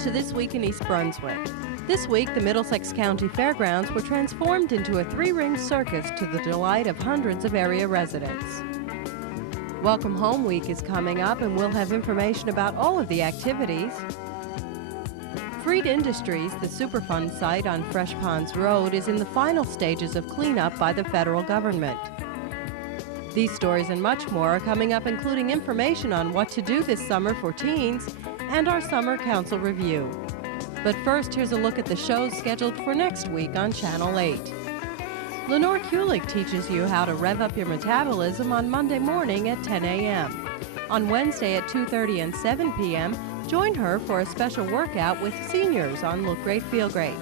to This Week in East Brunswick. This week, the Middlesex County Fairgrounds were transformed into a three-ring circus to the delight of hundreds of area residents. Welcome Home Week is coming up, and we'll have information about all of the activities. Freed Industries, the Superfund site on Fresh Ponds Road, is in the final stages of cleanup by the federal government. These stories and much more are coming up, including information on what to do this summer for teens and our Summer Council Review. But first, here's a look at the shows scheduled for next week on Channel 8. Lenore Kulig teaches you how to rev up your metabolism on Monday morning at 10 a.m. On Wednesday at 2:30 and 7 p.m., join her for a special workout with seniors on Look Great, Feel Great.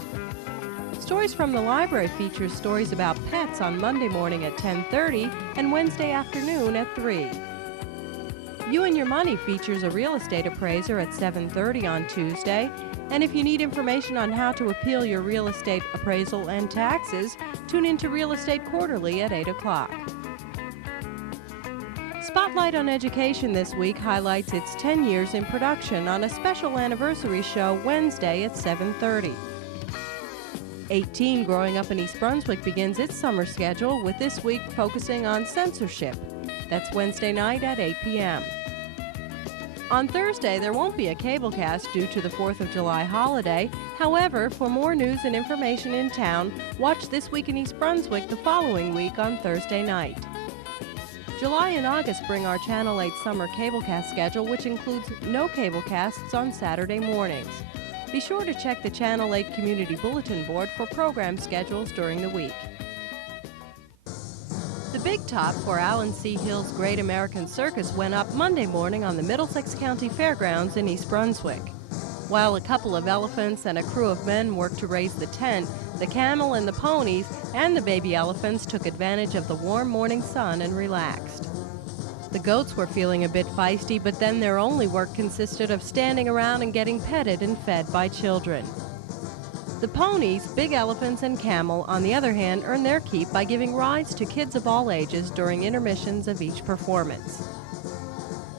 Stories from the Library features stories about pets on Monday morning at 10:30 and Wednesday afternoon at 3. You and Your Money features a real estate appraiser at 7:30 on Tuesday. And if you need information on how to appeal your real estate appraisal and taxes, tune into Real Estate Quarterly at 8 o'clock. Spotlight on Education this week highlights its 10 years in production on a special anniversary show Wednesday at 7:30. 18 Growing Up in East Brunswick begins its summer schedule with this week focusing on censorship. That's Wednesday night at 8 p.m. On Thursday, there won't be a cablecast due to the 4th of July holiday. However, for more news and information in town, watch This Week in East Brunswick the following week on Thursday night. July and August bring our Channel 8 summer cablecast schedule, which includes no cablecasts on Saturday mornings. Be sure to check the Channel 8 Community Bulletin Board for program schedules during the week. The big top for Alan C. Hill's Great American Circus went up Monday morning on the Middlesex County Fairgrounds in East Brunswick. While a couple of elephants and a crew of men worked to raise the tent, the camel and the ponies and the baby elephants took advantage of the warm morning sun and relaxed. The goats were feeling a bit feisty, but then their only work consisted of standing around and getting petted and fed by children. The ponies, big elephants, and camel, on the other hand, earn their keep by giving rides to kids of all ages during intermissions of each performance.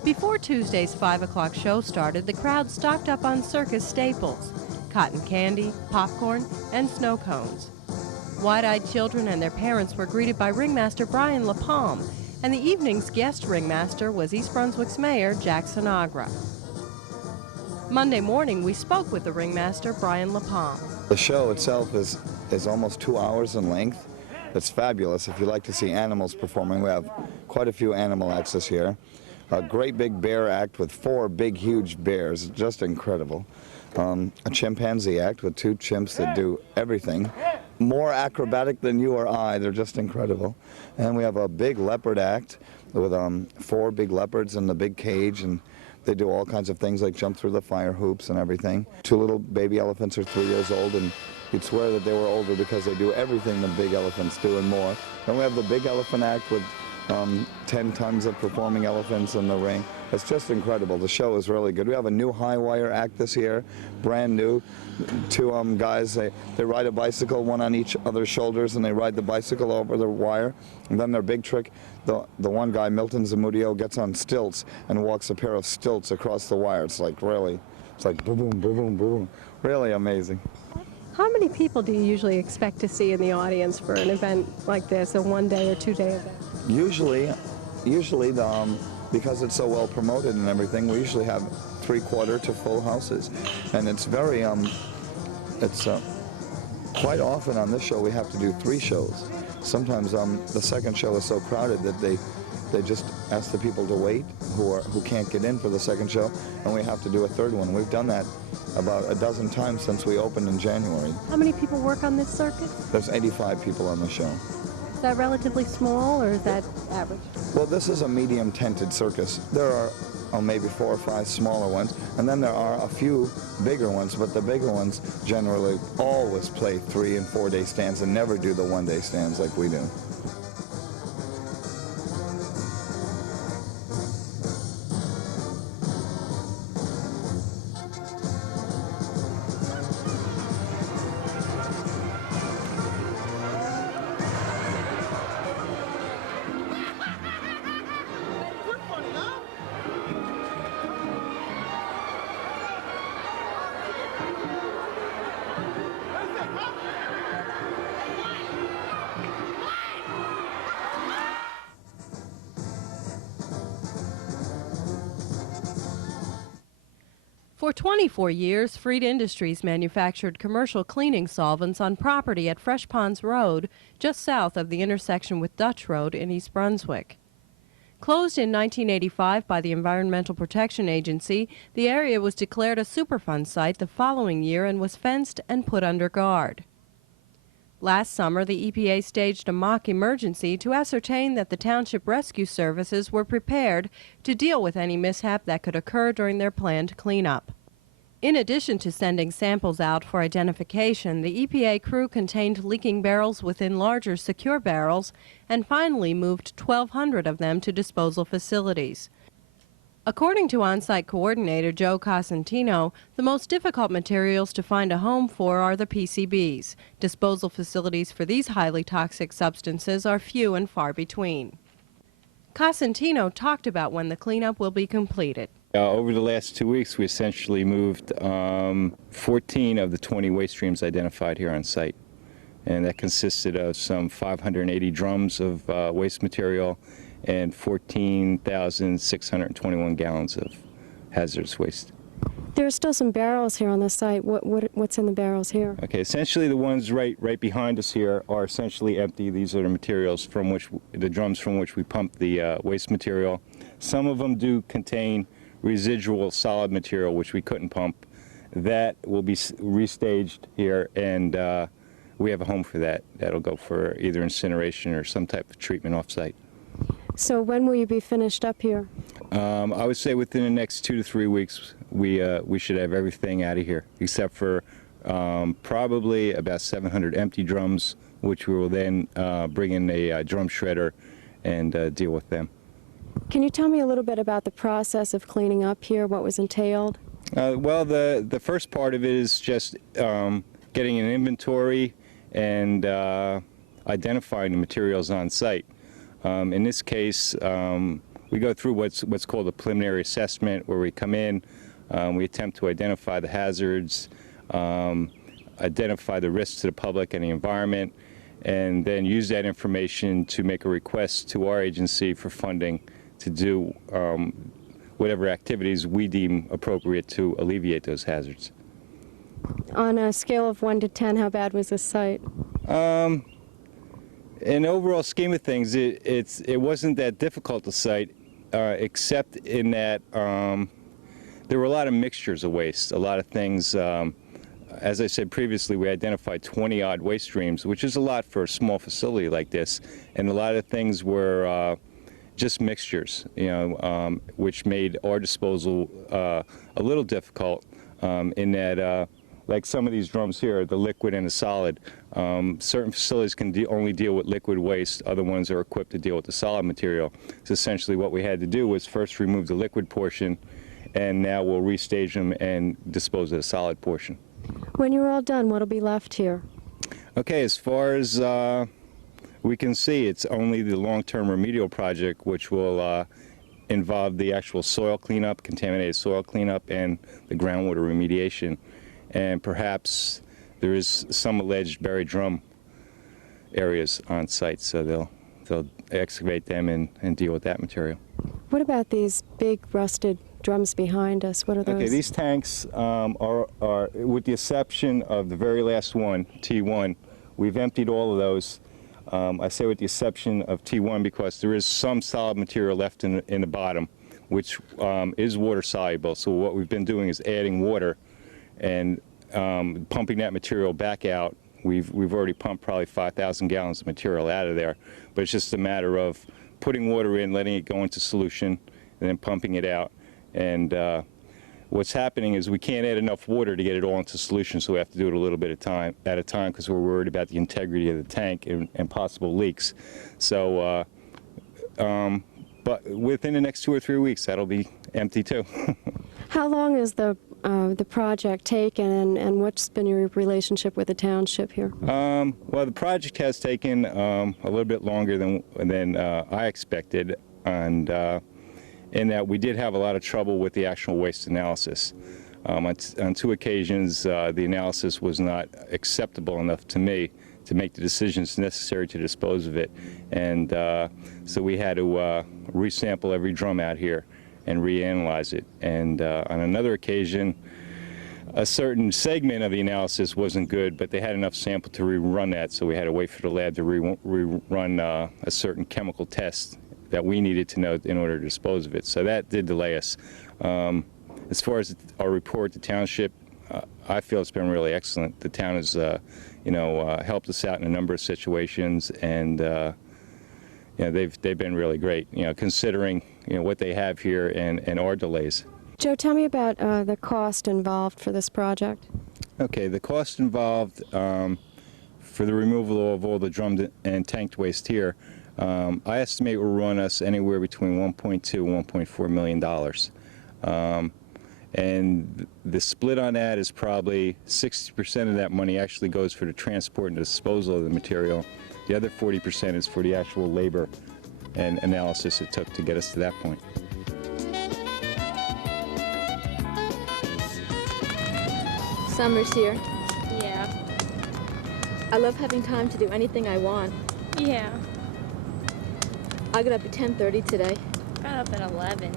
Before Tuesday's 5 o'clock show started, the crowd stocked up on circus staples: cotton candy, popcorn, and snow cones. Wide-eyed children and their parents were greeted by Ringmaster Brian LaPalme, and the evening's guest ringmaster was East Brunswick's Mayor, Jackson Agra. Monday morning, we spoke with the ringmaster, Brian LaPalme. The show itself is almost 2 hours in length. It's fabulous. If you like to see animals performing, we have quite a few animal acts this year. A great big bear act with 4 big, huge bears, just incredible. A chimpanzee act with 2 chimps that do everything. More acrobatic than you or I, they're just incredible. And we have a big leopard act with 4 big leopards in the big cage, and they do all kinds of things like jump through the fire hoops and everything. 2 little baby elephants are 3 years old, and you'd swear that they were older because they do everything the big elephants do and more. Then we have the big elephant act with 10 tons of performing elephants in the ring. It's just incredible. The show is really good. We have a new high wire act this year, brand new. 2 guys, they ride a bicycle, one on each other's shoulders, and they ride the bicycle over the wire. And then their big trick, the one guy, Milton Zamudio, gets on stilts and walks a pair of stilts across the wire. It's like really, it's like boom, boom, boom, boom, boom. Really amazing. How many people do you usually expect to see in the audience for an event like this, a 1-day or 2-day event? Usually because it's so well promoted and everything, we usually have 3/4 to full houses, and it's very quite often on this show we have to do 3 shows. Sometimes the second show is so crowded that they just ask the people to wait who can't get in for the second show, and we have to do a 3rd one. We've done that about a dozen times since we opened in January. How many people work on this circuit? There's 85 people on the show. Is that relatively small, or is that average? Well, this is a medium tented circus. There are maybe 4 or 5 smaller ones, and then there are a few bigger ones, but the bigger ones generally always play 3- and 4-day stands and never do the 1-day stands like we do. For 24 years, Freed Industries manufactured commercial cleaning solvents on property at Fresh Ponds Road, just south of the intersection with Dutch Road in East Brunswick. Closed in 1985 by the Environmental Protection Agency, the area was declared a Superfund site the following year and was fenced and put under guard. Last summer, the EPA staged a mock emergency to ascertain that the Township Rescue Services were prepared to deal with any mishap that could occur during their planned cleanup. In addition to sending samples out for identification, the EPA crew contained leaking barrels within larger secure barrels and finally moved 1,200 of them to disposal facilities. According to on-site coordinator Joe Cosentino, the most difficult materials to find a home for are the PCBs. Disposal facilities for these highly toxic substances are few and far between. Cosentino talked about when the cleanup will be completed. Over the last 2 weeks, we essentially moved 14 of the 20 waste streams identified here on site. And that consisted of some 580 drums of waste material and 14,621 gallons of hazardous waste. There are still some barrels here on the site. What's in the barrels here? Okay, essentially the ones right behind us here are essentially empty. These are the materials from which, the drums from which we pump the waste material. Some of them do contain residual solid material which we couldn't pump. That will be restaged here, and we have a home for that. That'll go for either incineration or some type of treatment off-site. So when will you be finished up here? I would say within the next 2 to 3 weeks, we should have everything out of here, except for probably about 700 empty drums, which we will then bring in a drum shredder and deal with them. Can you tell me a little bit about the process of cleaning up here, what was entailed? Well, the first part of it is just getting an inventory and identifying the materials on site. In this case, we go through what's called a preliminary assessment, where we come in, we attempt to identify the hazards, identify the risks to the public and the environment, and then use that information to make a request to our agency for funding to do whatever activities we deem appropriate to alleviate those hazards. On a scale of 1 to 10, how bad was this site? In the overall scheme of things, it wasn't that difficult to cite, except in that there were a lot of mixtures of waste, a lot of things. As I said previously, we identified 20-odd waste streams, which is a lot for a small facility like this, and a lot of things were just mixtures, which made our disposal a little difficult in that, like some of these drums here, the liquid and the solid, certain facilities can only deal with liquid waste, other ones are equipped to deal with the solid material. So essentially what we had to do was first remove the liquid portion, and now we'll restage them and dispose of the solid portion. When you're all done, what'll be left here? Okay, as far as we can see, it's only the long-term remedial project, which will involve the actual soil cleanup, contaminated soil cleanup, and the groundwater remediation. And perhaps there is some alleged buried drum areas on site, so they'll excavate them and deal with that material. What about these big rusted drums behind us? What are those? Okay, these tanks are, with the exception of the very last one, T1, we've emptied all of those. I say with the exception of T1 because there is some solid material left in the bottom, which is water soluble. So what we've been doing is adding water and pumping that material back out. We've already pumped probably 5,000 gallons of material out of there, but it's just a matter of putting water in, letting it go into solution, and then pumping it out. And what's happening is we can't add enough water to get it all into solution, so we have to do it a little bit at a time because we're worried about the integrity of the tank and possible leaks. So, but within the next 2 or 3 weeks, that'll be empty too. How long is the project taken, and what's been your relationship with the township here? Well, the project has taken a little bit longer than I expected, and in that we did have a lot of trouble with the actual waste analysis. On 2 occasions, the analysis was not acceptable enough to me to make the decisions necessary to dispose of it, and so we had to resample every drum out here and reanalyze it. And on another occasion, a certain segment of the analysis wasn't good, but they had enough sample to rerun that, so we had to wait for the lab to rerun a certain chemical test that we needed to know in order to dispose of it. So that did delay us. As far as our report to township, I feel it's been really excellent. The town has, helped us out in a number of situations, and they've been really great. Considering what they have here and our delays. Joe, tell me about the cost involved for this project. Okay, the cost involved for the removal of all the drummed and tanked waste here, I estimate will run us anywhere between $1.2 and $1.4 million. And the split on that is probably 60% of that money actually goes for the transport and disposal of the material. The other 40% is for the actual labor and analysis it took to get us to that point. Summer's here. Yeah. I love having time to do anything I want. Yeah. I got up at 10:30 today. Got up at 11.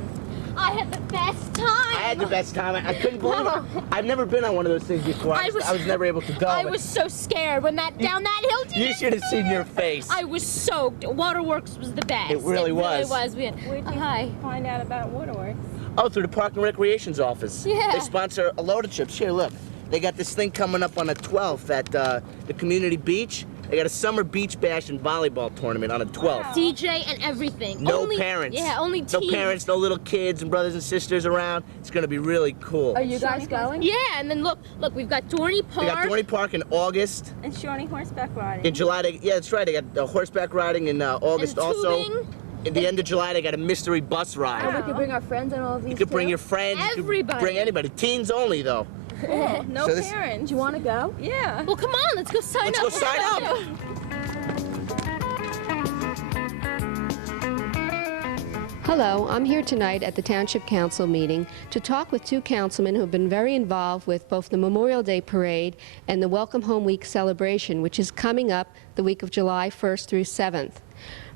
I had the best time. I had the best time. I couldn't believe it. I've never been on one of those things before. I was never able to go. I was so scared when down that hill. You should have seen your face. I was soaked. Waterworks was the best. It really was. Where'd you find out about Waterworks? Oh, through the Park and Recreation's office. Yeah. They sponsor a load of trips. Here, look. They got this thing coming up on the 12th at the community beach. They got a summer beach bash and volleyball tournament on the 12th. Wow. DJ and everything. No parents. Yeah, only teens. No parents, no little kids and brothers and sisters around. It's going to be really cool. Are you guys going? Yeah, and then look, we've got Dorney Park. They got Dorney Park in August. And Shawnee horseback riding. In July, yeah, that's right. They got horseback riding in August and also. tubing. At the end of July, they got a mystery bus ride. And we could bring our friends and all of these. You could bring your friends. Everybody. You could bring anybody. Teens only, though. No So parents. Do you want to go? Yeah. Well, come on, let's go sign Let's up. go sign up. Hello, I'm here tonight at the Township Council meeting to talk with two councilmen who have been very involved with both the Memorial Day Parade and the Welcome Home Week celebration, which is coming up the week of July 1st through 7th.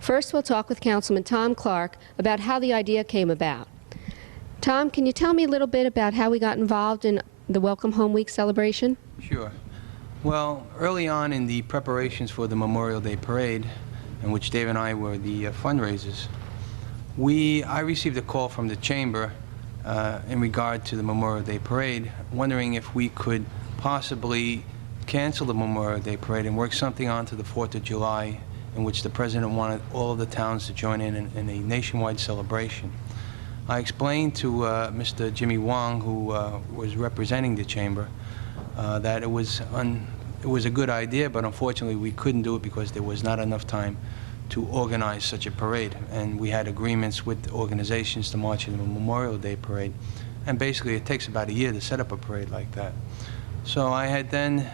First, we'll talk with Councilman Tom Clark about how the idea came about. Tom, can you tell me a little bit about how we got involved in the Welcome Home Week celebration? Sure. Well, early on in the preparations for the Memorial Day Parade, in which Dave and I were the fundraisers, I received a call from the Chamber in regard to the Memorial Day Parade, wondering if we could possibly cancel the Memorial Day Parade and work something on to the 4th of July, in which the President wanted all of the towns to join in a nationwide celebration. I explained to Mr. Jimmy Wong, who was representing the Chamber, that it was a good idea, but unfortunately we couldn't do it because there was not enough time to organize such a parade. And we had agreements with organizations to march in the Memorial Day Parade. And basically it takes about a year to set up a parade like that. So I had then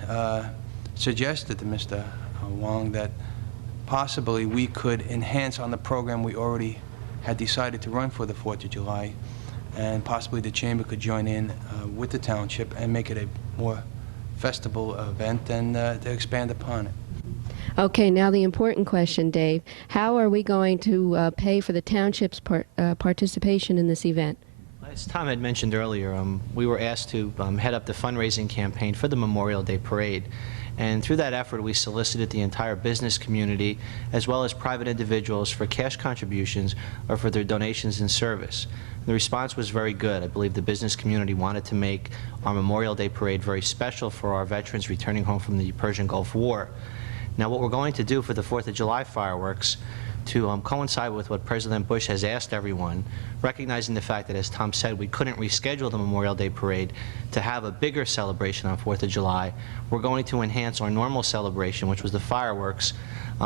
suggested to Mr. Wong that possibly we could enhance on the program we already had decided to run for the 4th of July, and possibly the Chamber could join in with the Township and make it a more festival event and to expand upon it. Okay, now the important question, Dave. How are we going to pay for the Township's participation in this event? As Tom had mentioned earlier, we were asked to head up the fundraising campaign for the Memorial Day Parade. And through that effort, we solicited the entire business community, as well as private individuals, for cash contributions or for their donations in service. The response was very good. I believe the business community wanted to make our Memorial Day Parade very special for our veterans returning home from the Persian Gulf War. Now, what we're going to do for the 4th of July fireworks, to coincide with what President Bush has asked everyone, recognizing the fact that, as Tom said, we couldn't reschedule the Memorial Day Parade to have a bigger celebration on 4th of July, we're going to enhance our normal celebration, which was the fireworks,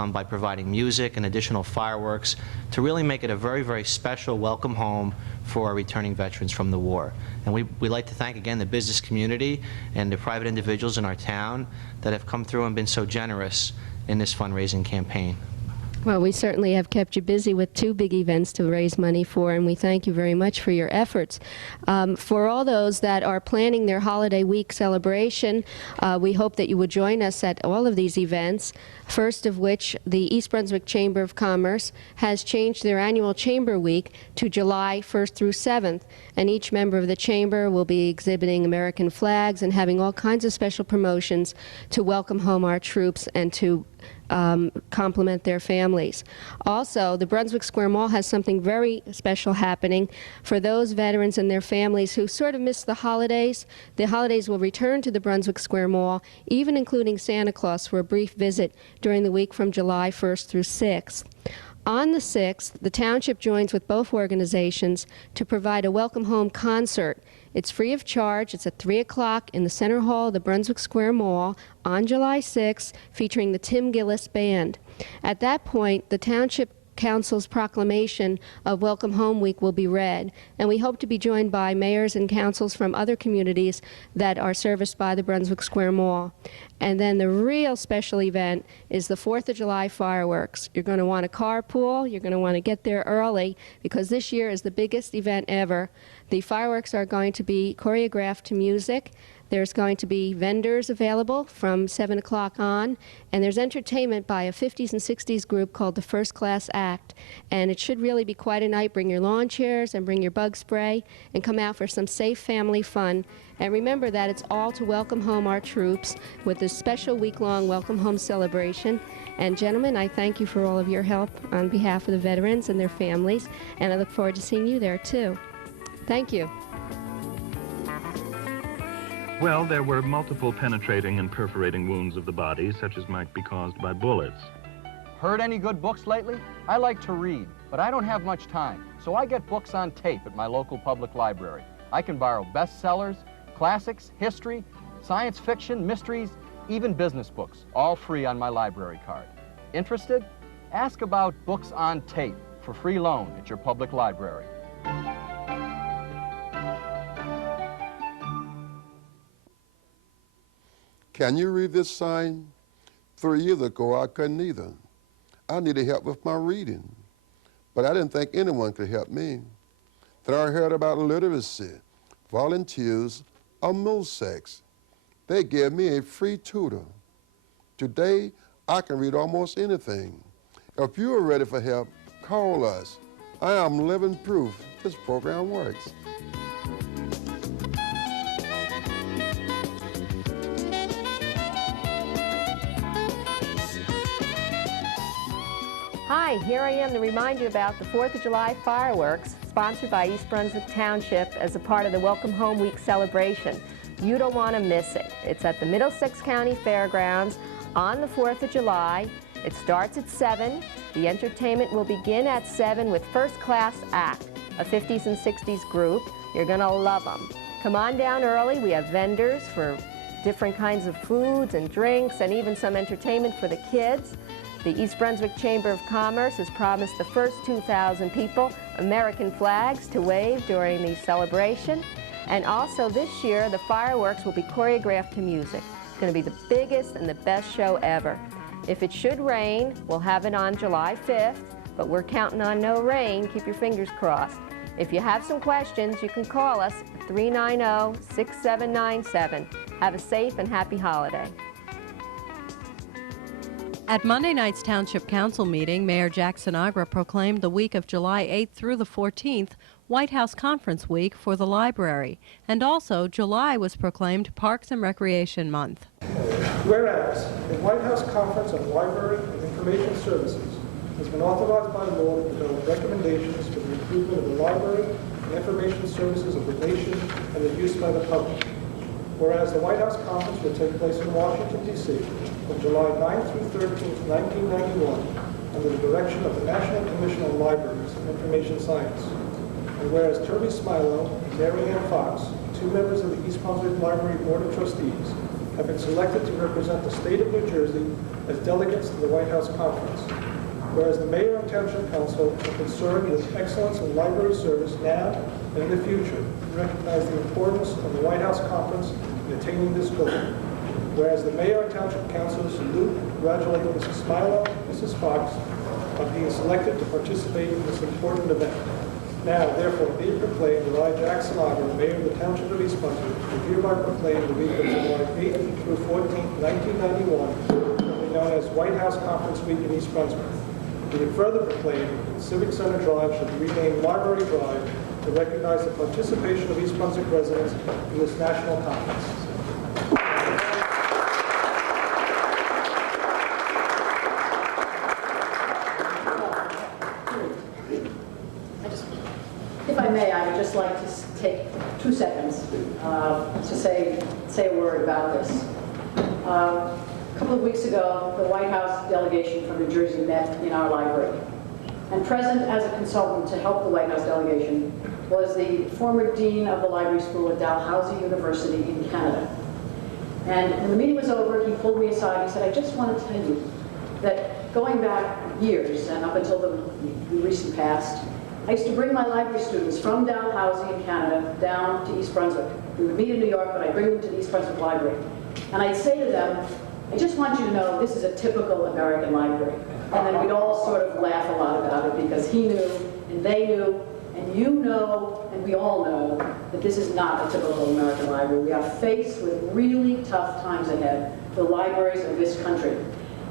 by providing music and additional fireworks to really make it a very, very special welcome home for our returning veterans from the war. And we'd like to thank again the business community and the private individuals in our town that have come through and been so generous in this fundraising campaign. Well, we certainly have kept you busy with 2 big events to raise money for, and we thank you very much for your efforts. For all those that are planning their holiday week celebration, we hope that you will join us at all of these events, first of which the East Brunswick Chamber of Commerce has changed their annual Chamber Week to July 1st through 7th, and each member of the Chamber will be exhibiting American flags and having all kinds of special promotions to welcome home our troops and to compliment their families. Also, the Brunswick Square Mall has something very special happening for those veterans and their families who sort of missed the holidays. The holidays will return to the Brunswick Square Mall, even including Santa Claus, for a brief visit during the week from July 1st through 6th. On the 6th, the Township joins with both organizations to provide a Welcome Home concert. It's free of charge. It's at 3 o'clock in the Center Hall of the Brunswick Square Mall on July 6th, featuring the Tim Gillis Band. At that point, the Township Council's proclamation of Welcome Home Week will be read, and we hope to be joined by mayors and councils from other communities that are serviced by the Brunswick Square Mall. And then the real special event is the 4th of July fireworks. You're going to want to carpool. You're going to want to get there early because this year is the biggest event ever. The fireworks are going to be choreographed to music. There's going to be vendors available from 7 o'clock on, and there's entertainment by a 50s and 60s group called the First Class Act. And it should really be quite a night. Bring your lawn chairs and bring your bug spray and come out for some safe family fun. And remember that it's all to welcome home our troops with this special week-long Welcome Home celebration. And gentlemen, I thank you for all of your help on behalf of the veterans and their families, and I look forward to seeing you there too. Thank you. Well, there were multiple penetrating and perforating wounds of the body, such as might be caused by bullets. Heard any good books lately? I like to read, but I don't have much time, so I get books on tape at my local public library. I can borrow bestsellers, classics, history, science fiction, mysteries, even business books, all free on my library card. Interested? Ask about books on tape for free loan at your public library. Can you read this sign? 3 years ago, I couldn't either. I needed help with my reading, but I didn't think anyone could help me. Then I heard about literacy, volunteers, or MUSEX. They gave me a free tutor. Today, I can read almost anything. If you are ready for help, call us. I am living proof this program works. Hi, here I am to remind you about the 4th of July fireworks sponsored by East Brunswick Township as a part of the Welcome Home Week celebration. You don't want to miss it. It's at the Middlesex County Fairgrounds on the 4th of July. It starts at 7. The entertainment will begin at 7 with First Class Act, a 50s and 60s group. You're going to love them. Come on down early. We have vendors for different kinds of foods and drinks and even some entertainment for the kids. The East Brunswick Chamber of Commerce has promised the first 2,000 people American flags to wave during the celebration. And also this year, the fireworks will be choreographed to music. It's going to be the biggest and the best show ever. If it should rain, we'll have it on July 5th, but we're counting on no rain. Keep your fingers crossed. If you have some questions, you can call us at 390-6797. Have a safe and happy holiday. At Monday night's Township Council meeting, Mayor Jack Sinagra proclaimed the week of July 8th through the 14th White House Conference Week for the library, and also July was proclaimed Parks and Recreation Month. Whereas the White House Conference on Library and Information Services has been authorized by law to develop recommendations for the improvement of the library and information services of the nation and their use by the public. Whereas the White House Conference will take place in Washington, D.C. from July 9th through 13th, 1991, under the direction of the National Commission on Libraries and Information Science. And whereas Toby Smilo and Mary Ann Fox, 2 members of the East Brunswick Library Board of Trustees, have been selected to represent the state of New Jersey as delegates to the White House Conference. Whereas the Mayor and Township Council are concerned with excellence in library service now and in the future, and recognize the importance of the White House Conference in attaining this goal. Whereas the Mayor and Township Council salute and congratulate Mrs. Smilo, Mrs. Fox, by being selected to participate in this important event. Now, therefore, be it proclaimed that I, Jackson Ivor, Mayor of the Township of East Brunswick, do hereby proclaim the week of July 8th through 14th, 1991, commonly known as White House Conference Week in East Brunswick. Be it further proclaimed that Civic Center Drive should be renamed Library Drive to recognize the participation of East Brunswick residents in this national conference. If I may, I would just like to take 2 seconds to say a word about this. A couple of weeks ago, the White House delegation from New Jersey met in our library. And present as a consultant to help the White House delegation was the former dean of the library school at Dalhousie University in Canada. And when the meeting was over, he pulled me aside and he said, I just want to tell you that going back years and up until the recent past, I used to bring my library students from Dalhousie in Canada down to East Brunswick. We would meet in New York, but I'd bring them to the East Brunswick Library. And I'd say to them, I just want you to know this is a typical American library. And then we'd all sort of laugh a lot about it because he knew, and they knew, and you know, and we all know that this is not a typical American library. We are faced with really tough times ahead for the libraries of this country.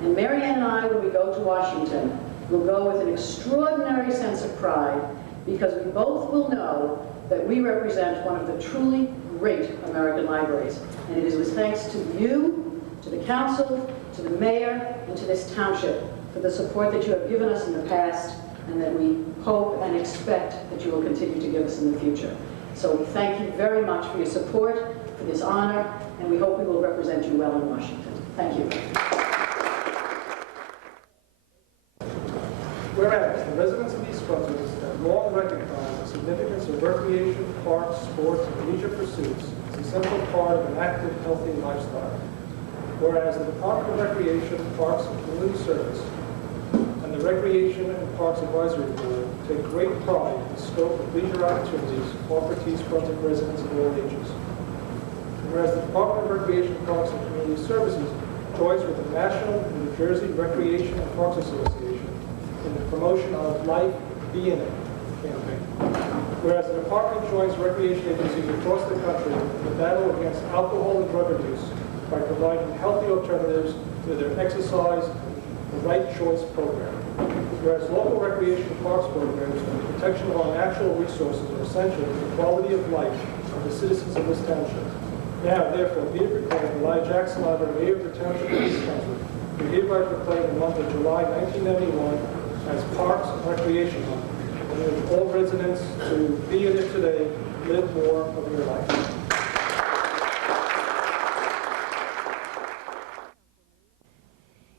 And Marianne and I, when we go to Washington, will go with an extraordinary sense of pride because we both will know that we represent one of the truly great American libraries. And it is with thanks to you, to the council, to the mayor, and to this township for the support that you have given us in the past and that we hope and expect that you will continue to give us in the future. So we thank you very much for your support, for this honor, and we hope we will represent you well in Washington. Thank you. Whereas the residents of East Brunswick have long recognized the significance of recreation, parks, sports, and leisure pursuits as a central part of an active, healthy lifestyle. Whereas the Department of Recreation, Parks, and Community Service and the Recreation and Parks Advisory Board take great pride in the scope of leisure opportunities offered to East Brunswick residents of all ages. Whereas the Department of Recreation, Parks, and Community Services joins with the National and New Jersey Recreation and Parks Association in the promotion of Life, Be In It campaign. Whereas the department joins recreation agencies across the country in the battle against alcohol and drug abuse by providing healthy alternatives to their exercise, the Right Choice program. Whereas local recreation and parks programs and the protection of our natural resources are essential to the quality of life of the citizens of this township. Now, therefore, be it proclaimed that I, Jackson Ivor, Mayor of the Township of East Brunswick, do hereby proclaim the month of July 1991 as Parks and Recreation Month, and urge all residents to be in it today, live more of your life.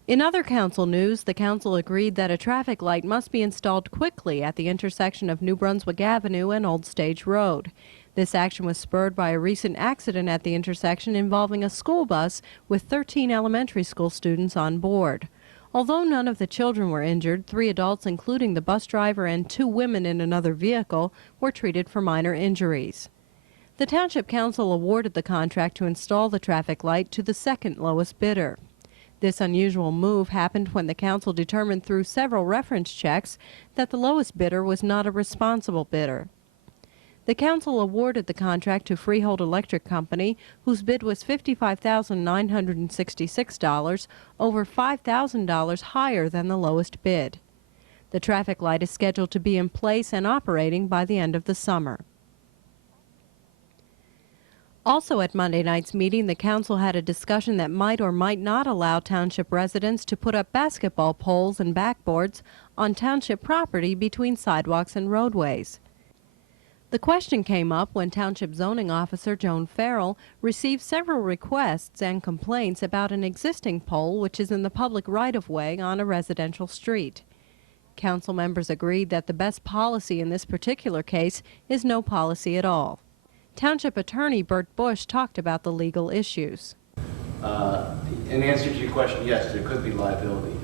In other council news, the council agreed that a traffic light must be installed quickly at the intersection of New Brunswick Avenue and Old Stage Road. This action was spurred by a recent accident at the intersection involving a school bus with 13 elementary school students on board. Although none of the children were injured, 3 adults, including the bus driver and 2 women in another vehicle, were treated for minor injuries. The Township Council awarded the contract to install the traffic light to the second lowest bidder. This unusual move happened when the council determined through several reference checks that the lowest bidder was not a responsible bidder. The council awarded the contract to Freehold Electric Company, whose bid was $55,966, over $5,000 higher than the lowest bid. The traffic light is scheduled to be in place and operating by the end of the summer. Also at Monday night's meeting, the council had a discussion that might or might not allow township residents to put up basketball poles and backboards on township property between sidewalks and roadways. The question came up when Township Zoning Officer Joan Farrell received several requests and complaints about an existing pole which is in the public right-of-way on a residential street. Council members agreed that the best policy in this particular case is no policy at all. Township Attorney Bert Bush talked about the legal issues. In answer to your question, yes, there could be liability.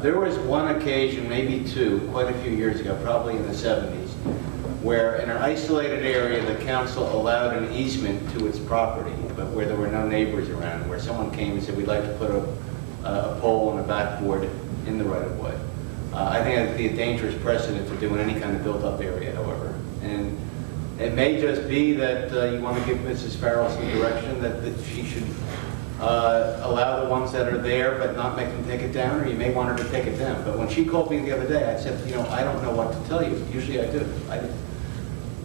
There was one occasion, maybe 2, quite a few years ago, probably in the 70s, where in an isolated area the council allowed an easement to its property, but where there were no neighbors around, where someone came and said, we'd like to put a pole and a backboard in the right-of-way. I think it'd be a dangerous precedent for doing any kind of built-up area, however. And it may just be that you want to give Mrs. Farrell some direction that she should allow the ones that are there but not make them take it down, or you may want her to take it down. But when she called me the other day, I said, you know, I don't know what to tell you. Usually I do.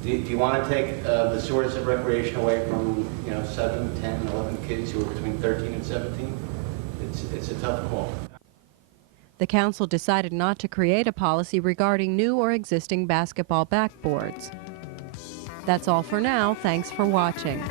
Do you want to take the source of recreation away from, you know, 7, 10, 11 kids who are between 13 and 17? It's a tough call. The council decided not to create a policy regarding new or existing basketball backboards. That's all for now. Thanks for watching.